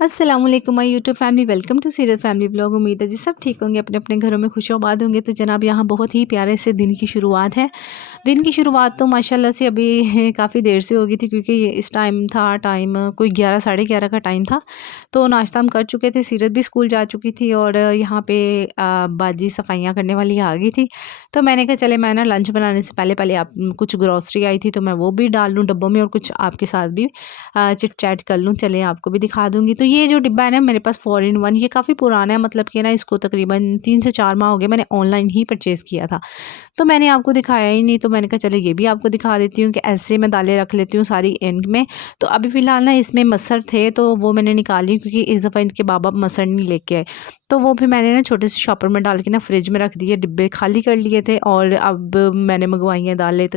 अस्सलाम वालेकुम my YouTube family, welcome to Seerat family vlog. उम्मीद है जी सब ठीक होंगे, अपने अपने घरों में खुशआबाद होंगे। तो जनाब यहाँ बहुत ही प्यारे से दिन की शुरुआत है। दिन की शुरुआत तो माशाल्लाह से अभी काफ़ी देर से हो गई थी, क्योंकि ये इस टाइम कोई 11 साढ़े 11 का टाइम था। तो नाश्ता हम कर चुके थे, सीरत भी स्कूल जा चुकी थी और यहाँ पे बाजी सफाइयाँ करने वाली आ गई थी। तो मैंने कहा चले मैं ना लंच बनाने से पहले पहले आप कुछ ग्रॉसरी आई थी तो मैं वो भी डाल लूँ डब्बों में और कुछ आपके साथ भी चिट चैट कर लूँ। चलें आपको भी दिखा दूँगी। तो ये जो डिब्बा है ना मेरे पास 4 इन 1, ये काफ़ी पुराना है, मतलब कि ना इसको तकरीबन 3 से 4 माह हो गए, मैंने ऑनलाइन ही परचेज़ किया था। तो मैंने आपको दिखाया ही नहीं, तो मैंने कहा चलो ये भी आपको दिखा देती हूँ कि ऐसे मैं दालें रख लेती हूँ सारी इनमें में। तो अभी फ़िलहाल ना इसमें मसर थे तो वो मैंने निकाल ली, क्योंकि इस दफ़ा इनके बाबा मसर नहीं लेके आए। तो वो फिर मैंने ना छोटे से शॉपर में डाल के ना फ्रिज में रख दिए, डिब्बे खाली कर लिए थे। और अब मैंने मंगवाई हैं दालें,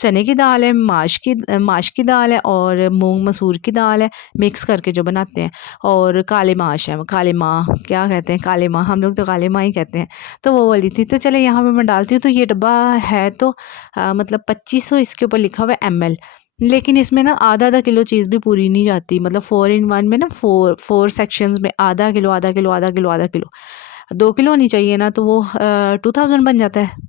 चने की दाल है, माश की दाल है और मूँग मसूर की दाल है, मिक्स करके जो बनाते हैं। और काले माश है, काले माह क्या कहते हैं, काले माह, हम लोग तो काले माह ही कहते हैं। तो वो वाली थी। तो चले यहाँ पे मैं डालती हूँ। तो ये डब्बा है तो मतलब 2500 इसके ऊपर लिखा हुआ है ml। लेकिन इसमें ना आधा आधा किलो चीज़ भी पूरी नहीं जाती, मतलब 4 इन 1 में ना फोर फोर सेक्शंस में आधा किलो आधा किलो आधा किलो आधा किलो 2 किलो होनी चाहिए ना, तो वो 2000 बन जाता है।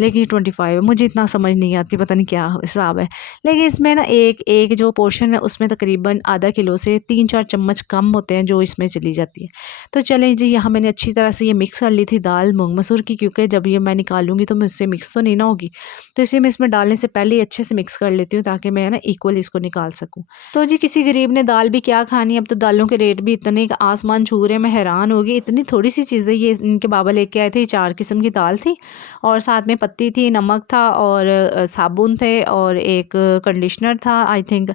लेकिन 25 है, मुझे इतना समझ नहीं आती, पता नहीं क्या हिसाब है। लेकिन इसमें ना एक एक जो पोर्शन है उसमें तकरीबन आधा किलो से 3-4 चम्मच कम होते हैं जो इसमें चली जाती है। तो चलें जी, यहाँ मैंने अच्छी तरह से ये मिक्स कर ली थी दाल मूँग मसूर की, क्योंकि जब ये मैं निकालूँगी तो मुझसे मिक्स तो नहीं ना होगी। तो इसे मैं इसमें डालने से पहले ही अच्छे से मिक्स कर लेती हूँ, ताकि मैं ना इक्वल इसको निकाल सकूँ। तो जी किसी गरीब ने दाल भी क्या खानी, अब तो दालों के रेट भी इतने आसमान छू रहे हैं, मैं हैरान हो गई। इतनी थोड़ी सी चीज़ें ये इनके बाबा लेके आए थे, 4 किस्म की दाल थी और साथ में पत्ती थी, नमक था और साबुन थे और एक कंडीशनर था आई थिंक,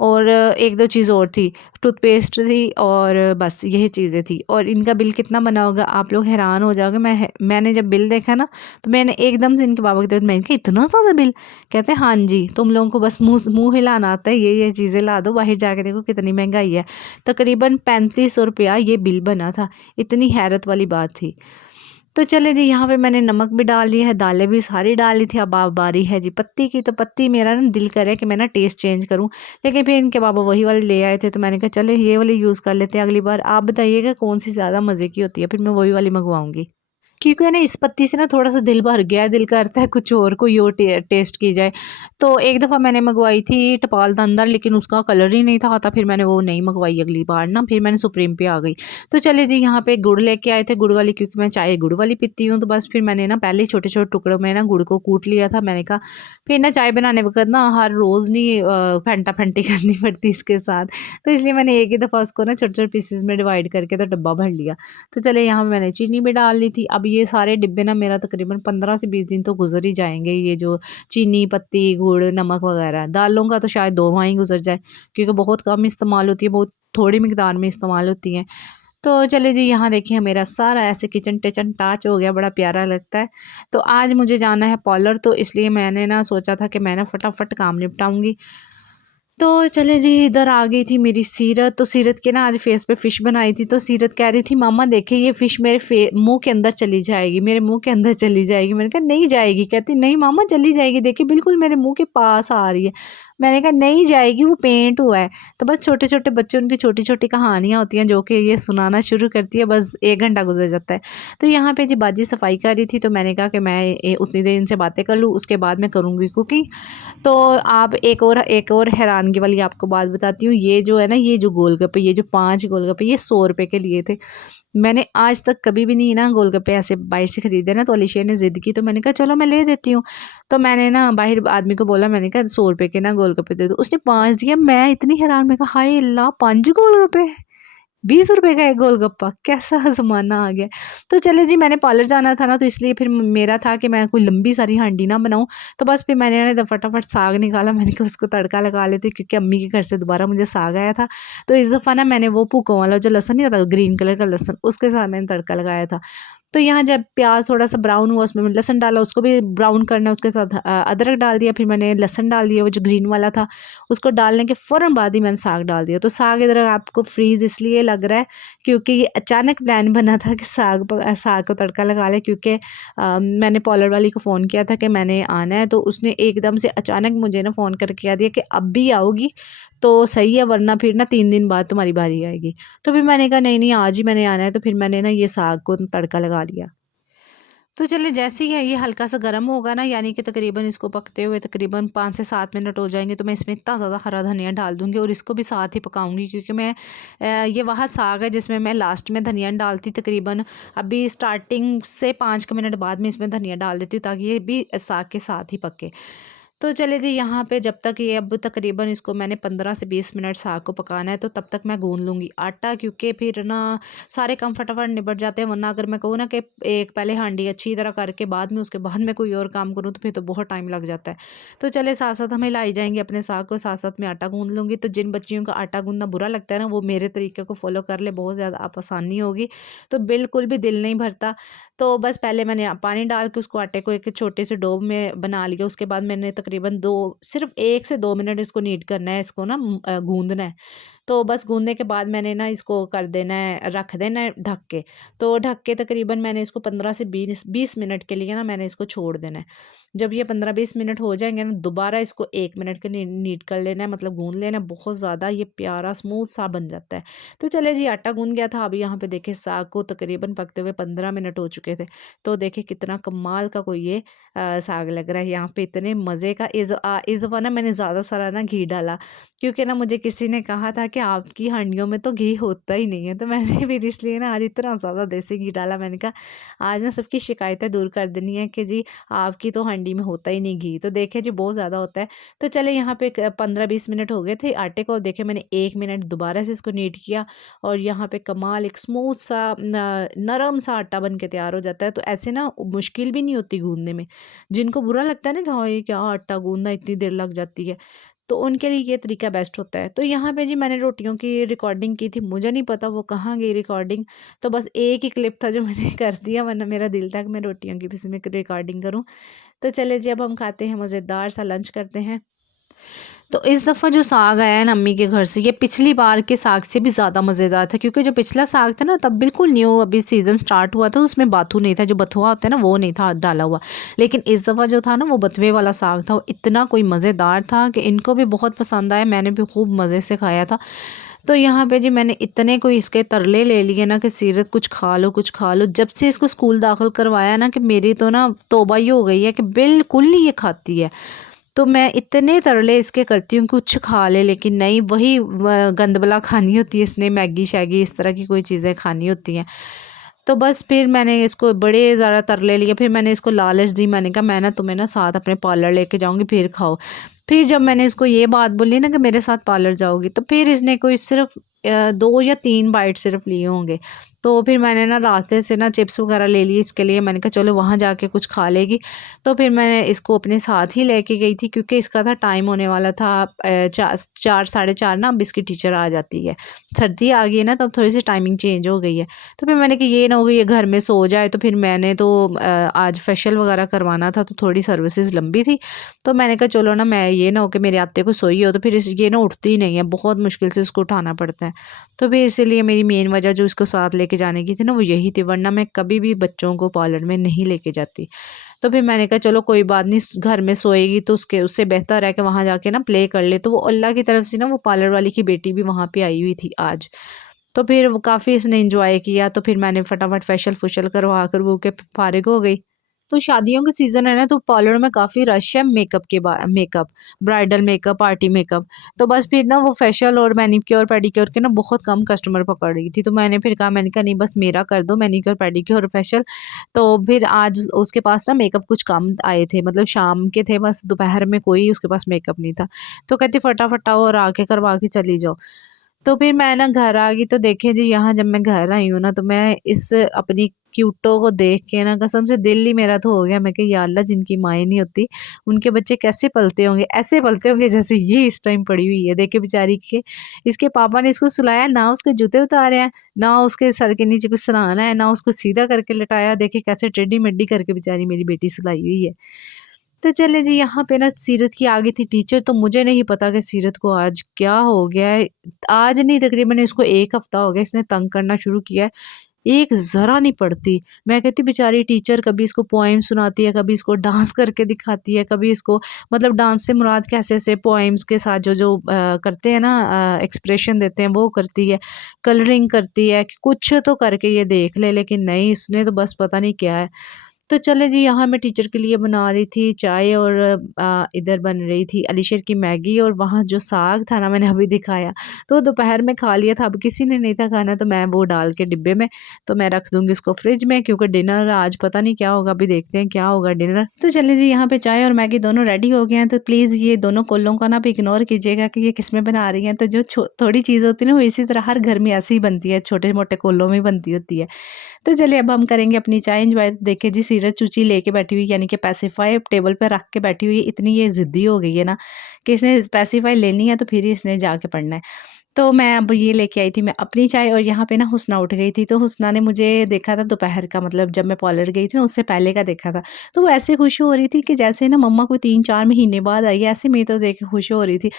और 1-2 चीज़ और थी, टूथपेस्ट थी और बस यही चीज़ें थी। और इनका बिल कितना बना होगा आप लोग हैरान हो जाओगे। मैंने जब बिल देखा ना तो मैंने एकदम से इनके बाबा को देखा, मैंने कहा इतना ज़्यादा बिल? कहते हैं हाँ जी, तुम लोगों को बस मुँह हिलाना आता है, ये चीज़ें ला दो, बाहर जाके देखो कितनी महंगाई है। तकरीबन 3500 रुपया ये बिल बना था। इतनी हैरत वाली बात थी। तो चले जी, यहाँ पे मैंने नमक भी डाल लिया है, दालें भी सारी डाल ली थी। अब बारी है जी पत्ती की। तो पत्ती मेरा ना दिल करे कि मैं ना टेस्ट चेंज करूँ, लेकिन फिर इनके बाबा वही वाले ले आए थे तो मैंने कहा चले ये वाली यूज़ कर लेते हैं अगली बार। आप बताइएगा कौन सी ज़्यादा मज़े की होती है, फिर मैं वही वाली मंगवाऊँगी। क्योंकि है ना इस पत्ती से ना थोड़ा-सा दिल भर गया है, दिल करता है कुछ और कोई और टेस्ट की जाए। तो एक दफ़ा मैंने मंगवाई थी टपाल दंदर, लेकिन उसका कलर ही नहीं था आता, फिर मैंने वो नहीं मंगवाई अगली बार ना, फिर मैंने सुप्रीम पे आ गई। तो चलिए जी, यहाँ पे गुड़ लेके आए थे, गुड़ वाली, क्योंकि मैं चाय गुड़ वाली पीती हूँ। तो बस फिर मैंने ना पहले ही छोटे-छोटे टुकड़ों में ना गुड़ को कूट लिया था। मैंने कहा फिर ना चाय बनाने वक़्त ना हर रोज़ नहीं फेंटा-फेंटी करनी पड़ती इसके साथ। तो इसलिए मैंने एक ही दफ़ा उसको ना छोटे-छोटे पीसेज़ में डिवाइड करके तो डब्बा भर लिया। तो चले यहाँ मैंने चीनी भी डाल ली थी। अब ये सारे डिब्बे ना मेरा तकरीबन 15 से 20 दिन तो गुज़र ही जाएँगे। ये जो चीनी, पत्ती, गुड़, नमक वग़ैरह, दालों का तो शायद 2 माह ही गुज़र जाए, क्योंकि बहुत कम इस्तेमाल होती है, बहुत थोड़ी मिक़दार में इस्तेमाल होती हैं। तो चलिए जी, यहाँ देखिए मेरा सारा ऐसे किचन टिचन टाच हो गया, बड़ा प्यारा लगता है। तो आज मुझे जाना है पार्लर, तो इसलिए मैंने ना सोचा था कि मैं ना फटाफट काम निपटाऊँगी। तो चलें जी, इधर आ गई थी मेरी सीरत। तो सीरत के ना आज फेस पे फ़िश बनाई थी, तो सीरत कह रही थी मम्मा देखिए ये फ़िश मेरे मुँह के अंदर चली जाएगी, मेरे मुँह के अंदर चली जाएगी। मैंने कहा नहीं जाएगी। कहती नहीं मामा चली जाएगी, देखिए बिल्कुल मेरे मुँह के पास आ रही है। मैंने कहा नहीं जाएगी, वो पेंट हुआ है। तो बस छोटे-छोटे बच्चे, उनकी छोटी-छोटी कहानियाँ होती हैं जो कि ये सुनाना शुरू करती है, बस 1 घंटा गुज़र जाता है। तो यहाँ पे जी बाजी सफाई कर रही थी, तो मैंने कहा कि मैं उतनी देर इनसे बातें कर लूँ, उसके बाद मैं करूँगी कुकिंग। तो आप एक और हैरानगी वाली आपको बात बताती हूँ। ये जो है ना, ये जो गोलगप्पे, ये जो 5 गोलगप्पे, ये 100 रुपए के लिए थे। मैंने आज तक कभी भी नहीं ना गोलगप्पे ऐसे बाहर से खरीदे ना, तो अलीशिया ने ज़िद की, तो मैंने कहा चलो मैं ले देती हूँ। तो मैंने ना बाहर आदमी को बोला, मैंने कहा 100 रुपए के ना गोलगप्पे दे दो। उसने 5 दिए। मैं इतनी हैरान, मैं कहा हाय अल्लाह, 5 गोलगप्पे! 20 रुपए का एक गोलगप्पा, कैसा ज़माना आ गया। तो चले जी, मैंने पार्लर जाना था ना, तो इसलिए फिर मेरा था कि मैं कोई लंबी सारी हांडी ना बनाऊँ। तो बस फिर मैंने ना फटाफट साग निकाला, मैंने कहा उसको तड़का लगा लेते, क्योंकि अम्मी के घर से दोबारा मुझे साग आया था। तो इस दफ़ा ना मैंने वो भूकों वाला जो लहसुन नहीं होता ग्रीन कलर का लहसुन, उसके साथ मैंने तड़का लगाया था। तो यहाँ जब प्याज थोड़ा सा ब्राउन हुआ, उसमें मैंने लहसुन डाला, उसको भी ब्राउन करना है, उसके साथ अदरक डाल दिया, फिर मैंने लहसुन डाल दिया वो जो ग्रीन वाला था, उसको डालने के फ़ौरन बाद ही मैंने साग डाल दिया। तो साग इधर आपको फ्रीज़ इसलिए लग रहा है क्योंकि ये अचानक प्लान बना था कि साग को तड़का लगा लें, क्योंकि मैंने पार्लर वाली को फ़ोन किया था कि मैंने आना है, तो उसने एकदम से अचानक मुझे ना फ़ोन करके कह दिया कि अब भी आओगी तो सही है, वरना फिर ना 3 दिन बाद तुम्हारी बारी आएगी। तो फिर मैंने कहा नहीं, नहीं आज ही मैंने आना है, तो फिर मैंने ना ये साग को तड़का लगा लिया। तो चलिए जैसे ही है ये हल्का सा गर्म होगा ना, यानी कि तकरीबन इसको पकते हुए तकरीबन 5 से 7 मिनट हो जाएंगे, तो मैं इसमें इतना ज़्यादा हरा धनिया डाल दूँगी और इसको भी साथ ही पकाऊंगी, क्योंकि मैं ये वह साग है जिसमें मैं लास्ट में धनिया डालती तकरीबन, अभी स्टार्टिंग से 5 मिनट बाद में इसमें धनिया डाल देती हूँ ताकि ये भी साग के साथ ही पके। तो चलिए जी, यहाँ पे जब तक ये अब तकरीबन इसको मैंने 15 से 20 मिनट साग को पकाना है, तो तब तक मैं गूँध लूँगी आटा, क्योंकि फिर ना सारे काम फटाफट निपट जाते हैं। वरना अगर मैं कहूँ ना कि एक पहले हांडी अच्छी तरह करके बाद में उसके बाद में कोई और काम करूँ, तो फिर तो बहुत टाइम लग जाता है। तो चले साथ साथ हम हिलाई जाएंगे अपने साग को, साथ साथ मैं आटा गूँध लूँगी। तो जिन बच्चियों का आटा गूँधना बुरा लगता है ना, वो मेरे तरीके को फॉलो कर ले, बहुत ज़्यादा आप आसानी होगी। तो बिल्कुल भी दिल नहीं भरता। तो बस पहले मैंने पानी डाल के उसको आटे को एक छोटे से डो में बना लिया। उसके बाद मैंने तकरीबन 2 सिर्फ़ 1 से 2 मिनट इसको नीट करना है, इसको ना गूँदना है। तो बस गूँदने के बाद मैंने ना इसको कर देना है, रख देना है ढक के। तो ढक के तकरीबन मैंने इसको 15 से 20 मिनट के लिए ना मैंने इसको छोड़ देना है। जब ये 15-20 मिनट हो जाएँगे ना, दोबारा इसको 1 मिनट के लिए नीट कर लेना है, मतलब गूँध लेना है। बहुत ज़्यादा ये प्यारा स्मूथ सा बन जाता है। तो चलिए जी, आटा गूँध गया था। अभी यहाँ पे देखिए साग को तकरीबन पकते हुए 15 मिनट हो चुके थे। तो देखिए कितना कमाल का कोई ये साग लग रहा है। यहाँ पे इतने मज़े का इस दफ़ा ना मैंने ज़्यादा सारा ना घी डाला, क्योंकि ना मुझे किसी ने कहा था कि आपकी हांडियों में तो घी होता ही नहीं है। तो मैंने फिर इसलिए ना आज इतना ज़्यादा देसी घी डाला। मैंने कहा आज ना सबकी शिकायतें दूर कर देनी है कि जी आपकी तो हांडी में होता ही नहीं घी। तो देखिए जी, बहुत ज़्यादा होता है। तो चले यहाँ पे 15-20 मिनट हो गए थे आटे को। देखिए मैंने 1 मिनट दोबारा से इसको नीट किया और यहाँ पे कमाल एक स्मूथ सा नरम सा आटा बन के तैयार हो जाता है। तो ऐसे ना मुश्किल भी नहीं होती गूँधने में। जिनको बुरा लगता है ना कि हाँ, ये क्या आटा गूँधना इतनी देर लग जाती है, तो उनके लिए ये तरीका बेस्ट होता है। तो यहाँ पे जी मैंने रोटियों की रिकॉर्डिंग की थी, मुझे नहीं पता वो कहाँ गई रिकॉर्डिंग। तो बस एक ही क्लिप था जो मैंने कर दिया, वरना मेरा दिल था कि मैं रोटियों की भी इसमें रिकॉर्डिंग करूँ। तो चलिए जी, अब हम खाते हैं, मज़ेदार सा लंच करते हैं। तो इस दफ़ा जो साग आया है ना अम्मी के घर से, ये पिछली बार के साग से भी ज़्यादा मज़ेदार था, क्योंकि जो पिछला साग था ना तब बिल्कुल न्यू अभी सीज़न स्टार्ट हुआ था, उसमें बाथू नहीं था, जो बथुआ होता है ना वो नहीं था डाला हुआ। लेकिन इस दफ़ा जो था ना वो बथुए वाला साग था, वो इतना कोई मज़ेदार था कि इनको भी बहुत पसंद आया, मैंने भी खूब मज़े से खाया था। तो यहाँ पे जी मैंने इतने कोई इसके तरले ले लिए ना कि सीरत कुछ खा लो, कुछ खा लो। जब से इसको स्कूल दाखिल करवाया ना कि मेरी तो ना तौबा ही हो गई है कि बिल्कुल नहीं ये खाती है। तो मैं इतने तरले इसके करती हूँ कुछ खा ले, लेकिन नहीं, वही गंदबला खानी होती है इसने, मैगी शैगी इस तरह की कोई चीज़ें खानी होती हैं। तो बस फिर मैंने इसको बड़े ज़्यादा तरले लिए, फिर मैंने इसको लालच दी, मैंने कहा मैं ना तुम्हें ना साथ अपने पार्लर लेके जाऊँगी, फिर खाओ। फिर जब मैंने इसको ये बात बोली ना कि मेरे साथ पार्लर जाओगी, तो फिर इसने कोई सिर्फ़ 2 या 3 बाइट सिर्फ़ लिए होंगे। तो फिर मैंने ना रास्ते से ना चिप्स वग़ैरह ले लिए इसके लिए, मैंने कहा चलो वहाँ जाके कुछ खा लेगी। तो फिर मैं इसको अपने साथ ही लेके गई थी, क्योंकि इसका था टाइम होने वाला था 4 साढ़े 4 ना, अब इसकी टीचर आ जाती है। सर्दी आ गई है ना, तो अब थोड़ी-सी टाइमिंग चेंज हो गई है। तो फिर मैंने कहा ये ना हो कि ये घर में सो जाए, तो फिर मैंने तो आज फेशियल वग़ैरह करवाना था, तो थोड़ी सर्विसेज़ लंबी थी। तो मैंने कहा चलो ना, मैं ये ना हो कि मेरे आते को सोई हो, तो फिर ये ना उठती ही नहीं है, बहुत मुश्किल से उसको उठाना पड़ता है। तो फिर इसीलिए मेरी मेन वजह जो इसको साथ लेके जाने की थी ना, वो यही थी, वरना मैं कभी भी बच्चों को पार्लर में नहीं लेके जाती। तो फिर मैंने कहा चलो कोई बात नहीं, घर में सोएगी तो उसके उससे बेहतर है कि वहाँ जाके ना प्ले कर ले। तो वो अल्लाह की तरफ से ना वो पार्लर वाली की बेटी भी वहाँ पे आई हुई थी आज। तो फिर वो काफ़ी इसने एन्जॉय किया, तो फिर मैंने फटाफट फेशियल-फुशियल करवा कर वो के फ़ारिग हो गई। तो शादियों का सीज़न है ना, तो पार्लर में काफ़ी रश है makeup, bridal makeup, party makeup. तो बस फिर ना वो फेशियल और मैनीक्योर, पेडीक्योर के ना बहुत कम कस्टमर पकड़ रही थी। तो मैंने फिर कहा, मैंने कहा नहीं बस मेरा कर दो मैनीक्योर, पेडीक्योर और फेशियल। तो फिर आज उसके पास ना मेकअप कुछ कम आए थे, मतलब शाम के थे, बस दोपहर में कोई उसके पास मेकअप नहीं था। तो कहती फटाफट आओ और आके करवा के चली जाओ। तो फिर मैं ना घर आ गई, तो देखिए जी यहाँ जब मैं घर आई हूँ ना, तो मैं इस अपनी क्यूटो को देख के ना कसम से दिल ही मेरा तो हो गया। मैं कहा या अल्लाह, जिनकी माएँ नहीं होती उनके बच्चे कैसे पलते होंगे, ऐसे पलते होंगे जैसे ये इस टाइम पड़ी हुई है। देखिए बेचारी के इसके पापा ने इसको सुलाया, ना उसके जूते उतारे हैं, ना उसके सर के नीचे कुछ सराहना है, ना उसको सीधा करके लटाया। देखिए कैसे टेढ़ी-मेढ़ी करके बेचारी मेरी बेटी सुलाई हुई है। तो चले जी यहाँ पे ना सीरत की आ गई थी टीचर, तो मुझे नहीं पता कि सीरत को आज क्या हो गया है। आज नहीं, तकरीबन इसको 1 हफ्ता हो गया इसने तंग करना शुरू किया है। एक ज़रा नहीं पढ़ती। मैं कहती बेचारी टीचर कभी इसको पोएम सुनाती है, कभी इसको डांस करके दिखाती है, कभी इसको मतलब डांस से मुराद कैसे ऐसे पोएम्स के साथ जो करते हैं ना, एक्सप्रेशन देते हैं वो करती है, कलरिंग करती है कि कुछ तो करके ये देख ले, लेकिन नहीं, इसने तो बस पता नहीं क्या है। तो चले जी यहाँ मैं टीचर के लिए बना रही थी चाय, और इधर बन रही थी अलीशर की मैगी, और वहाँ जो साग था ना मैंने अभी दिखाया, तो दोपहर में खा लिया था। अब किसी ने नहीं था खाना, तो मैं वो डाल के डिब्बे में, तो मैं रख दूँगी उसको फ्रिज में, क्योंकि डिनर आज पता नहीं क्या होगा, अभी देखते हैं क्या होगा डिनर। तो चलिए जी यहाँ पे चाय और मैगी दोनों रेडी हो गए हैं, तो प्लीज़ ये दोनों कोल्लों का ना भी इग्नोर कीजिएगा कि ये किस में बना रही हैं। तो जो थोड़ी चीज़ होती है ना, वो इसी तरह हर घर में ऐसे ही बनती है, छोटे-मोटे कोल्लों में बनती होती है। तो चलिए अब हम करेंगे अपनी चाय एंजॉय। देखिए जी सीरत चूची लेके बैठी हुई, यानी कि पैसिफाई टेबल पे रख के बैठी हुई है। इतनी ये ज़िद्दी हो गई है ना कि इसने पैसिफाई लेनी है, तो फिर ही इसने जाके पढ़ना है। तो मैं अब ये लेके आई थी मैं अपनी चाय, और यहाँ पे ना हुस्ना उठ गई थी। तो हुस्ना ने मुझे देखा था दोपहर का, मतलब जब मैं पार्लर गई थी ना उससे पहले का देखा था। तो वो ऐसे खुश हो रही थी कि जैसे ना मम्मा कोई 3-4 महीने बाद आई है, ऐसे मैं तो देख के खुश हो रही थी।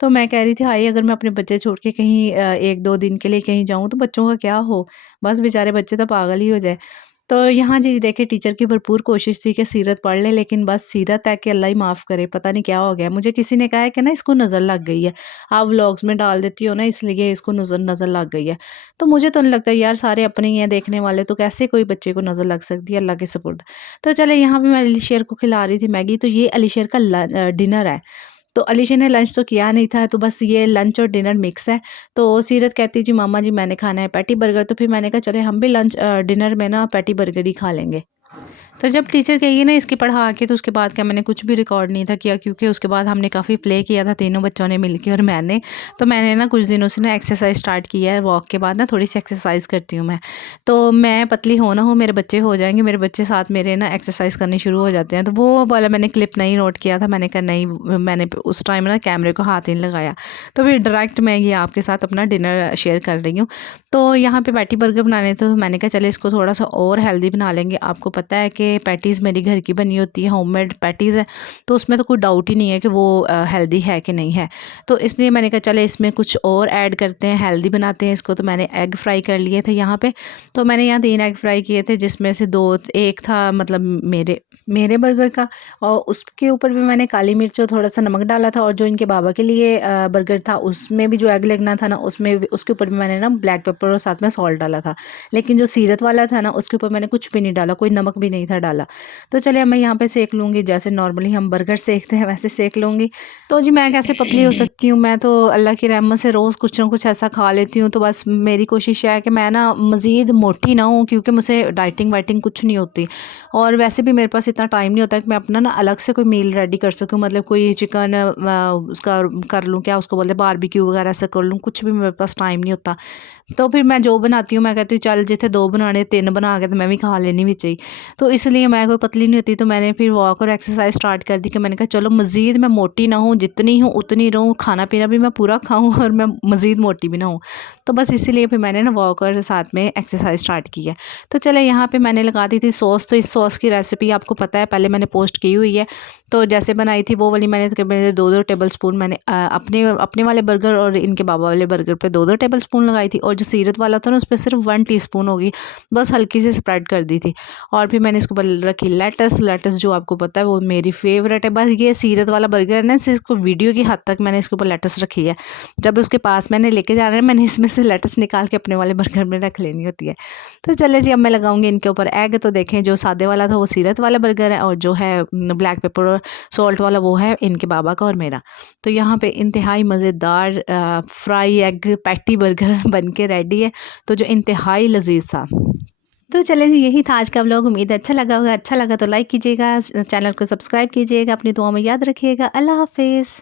तो मैं कह रही थी हाय, अगर मैं अपने बच्चे छोड़ के कहीं 1-2 दिन के लिए कहीं जाऊँ तो बच्चों का क्या हो? बस बेचारे बच्चे तो पागल ही हो जाए। तो यहाँ जी देखिए टीचर की भरपूर कोशिश थी कि सीरत पढ़ ले, लेकिन बस सीरत है कि अल्लाह ही माफ़ करे, पता नहीं क्या हो गया। मुझे किसी ने कहा है कि ना इसको नज़र लग गई है। आप व्लॉग्स में डाल देती हो ना, इसलिए इसको नज़र नज़र लग गई है। तो मुझे तो नहीं लगता यार, सारे अपने ही हैं देखने वाले, तो कैसे कोई बच्चे को नज़र लग सकती है, अल्लाह के सुपुर्द। तो चले यहाँ पे मैं अलीशेर को खिला रही थी मैगी, तो ये अलीशेर का डिनर है। तो अलीशा ने लंच तो किया नहीं था, तो बस ये लंच और डिनर मिक्स है। तो सीरत कहती जी मामा जी मैंने खाना है पैटी बर्गर, तो फिर मैंने कहा चले हम भी लंच डिनर में ना पैटी बर्गर ही खा लेंगे। तो जब टीचर गई ना इसकी पढ़ा के, तो उसके बाद क्या मैंने कुछ भी रिकॉर्ड नहीं था किया, क्योंकि उसके बाद हमने काफ़ी प्ले किया था तीनों बच्चों ने मिलके और मैंने। तो मैंने ना कुछ दिनों से ना एक्सरसाइज स्टार्ट किया है, वॉक के बाद ना थोड़ी सी एक्सरसाइज करती हूँ मैं। तो मैं पतली हो ना हो, मेरे बच्चे हो जाएंगे, मेरे बच्चे साथ मेरे ना एक्सरसाइज करनी शुरू हो जाते हैं। तो वो वाला मैंने क्लिप नहीं नोट किया था, मैंने कहा नहीं, मैंने उस टाइम ना कैमरे को हाथ ही नहीं लगाया। तो फिर डायरेक्ट मैं ये आपके साथ अपना डिनर शेयर कर रही हूँ। तो यहाँ पे पैटी बर्गर बनाने थे, तो मैंने कहा चले इसको थोड़ा सा और हेल्दी बना लेंगे। आपको पता है कि पैटीज़ मेरी घर की बनी होती है, होममेड पैटीज़ है, तो उसमें तो कोई डाउट ही नहीं है कि वो हेल्दी है कि नहीं है। तो इसलिए मैंने कहा चले इसमें कुछ और ऐड करते हैं, हेल्दी बनाते हैं इसको। तो मैंने एग फ्राई कर लिए थे यहाँ पे। तो मैंने यहाँ 3 एग फ्राई किए थे, जिसमें से 2 एक था मतलब मेरे मेरे बर्गर का, और उसके ऊपर भी मैंने काली मिर्च और थोड़ा सा नमक डाला था। और जो इनके बाबा के लिए बर्गर था, उसमें भी जो एग लगना था ना, उसमें भी उसके ऊपर भी मैंने ना ब्लैक पेपर और साथ में सॉल्ट डाला था। लेकिन जो सीरत वाला था ना, उसके ऊपर मैंने कुछ भी नहीं डाला, कोई नमक भी नहीं था डाला। तो चलिए मैं यहाँ पे सेक लूँगी, जैसे नॉर्मली हम बर्गर सेकते हैं वैसे सेक लूँगी। तो जी मैं कैसे पतली हो सकती हूँ, मैं तो अल्लाह की रहमत से रोज़ कुछ ना कुछ ऐसा खा लेती हूँ। तो बस मेरी कोशिश है कि मैं ना मज़ीद मोटी ना हूँ, क्योंकि मुझे डाइटिंग वाइटिंग कुछ नहीं होती। और वैसे भी मेरे पास इतना टाइम नहीं होता कि मैं अपना ना अलग से कोई मील रेडी कर सकूँ, मतलब कोई चिकन उसका कर लूँ, क्या उसको बोलते हैं, बारबेक्यू वगैरह ऐसा कर लूँ, कुछ भी मेरे पास टाइम नहीं होता। तो फिर मैं जो बनाती हूँ मैं कहती हूँ चल जिथे 2 बनाने 3 बना के तो मैं भी खा लेनी विच ही। तो इसलिए मैं कोई पतली नहीं होती, तो मैंने फिर वॉक और एक्सरसाइज स्टार्ट कर दी कि मैंने कहा चलो मज़ीद मैं मोटी ना हूँ, जितनी हूँ उतनी रहूँ, खाना पीना भी मैं पूरा खाऊँ और मैं मज़ीद मोटी भी ना हूँ। तो बस इसीलिए फिर मैंने ना वॉक और साथ में एक्सरसाइज स्टार्ट की है। तो चले यहाँ पे मैंने लगा दी थी सॉस, तो इस सॉस की रेसिपी आपको पता है, पहले मैंने पोस्ट की हुई है। तो जैसे बनाई थी वो वाली मैंने तकरीबन 2-2 टेबल स्पून मैंने अपने अपने वाले बर्गर और इनके बाबा वाले बर्गर पे 2-2 टेबल स्पून लगाई थी, और जो सीरत वाला था ना उस पर सिर्फ 1 टीस्पून होगी, बस हल्की सी स्प्रेड कर दी थी। और फिर मैंने इसके ऊपर रखी लेटस। लेटस जो आपको पता है वो मेरी फेवरेट है। बस ये सीरत वाला बर्गर है ना, सिर्फ वीडियो की हद तक मैंने इसके ऊपर लेटस रखी है। जब उसके पास मैंने लेके जाना है, मैंने इसमें से लेटस निकाल के अपने वाले बर्गर में रख लेनी होती है। तो चले जी अब मैं लगाऊंगी इनके ऊपर एग। तो देखें जो सादे वाला था वो सीरत वाला बर्गर है, और जो है ब्लैक पेपर और सॉल्ट वाला वो है इनके बाबा का और मेरा। तो यहाँ पे इंतहाई मज़ेदार fry egg patty burger bun के रेडी है, तो जो इंतहाई लजीज था। तो चले जी यही था आज का व्लॉग, उम्मीद है अच्छा लगा होगा। अच्छा लगा तो लाइक कीजिएगा, चैनल को सब्सक्राइब कीजिएगा, अपनी दुआ में याद रखिएगा। अल्लाह हाफिज़।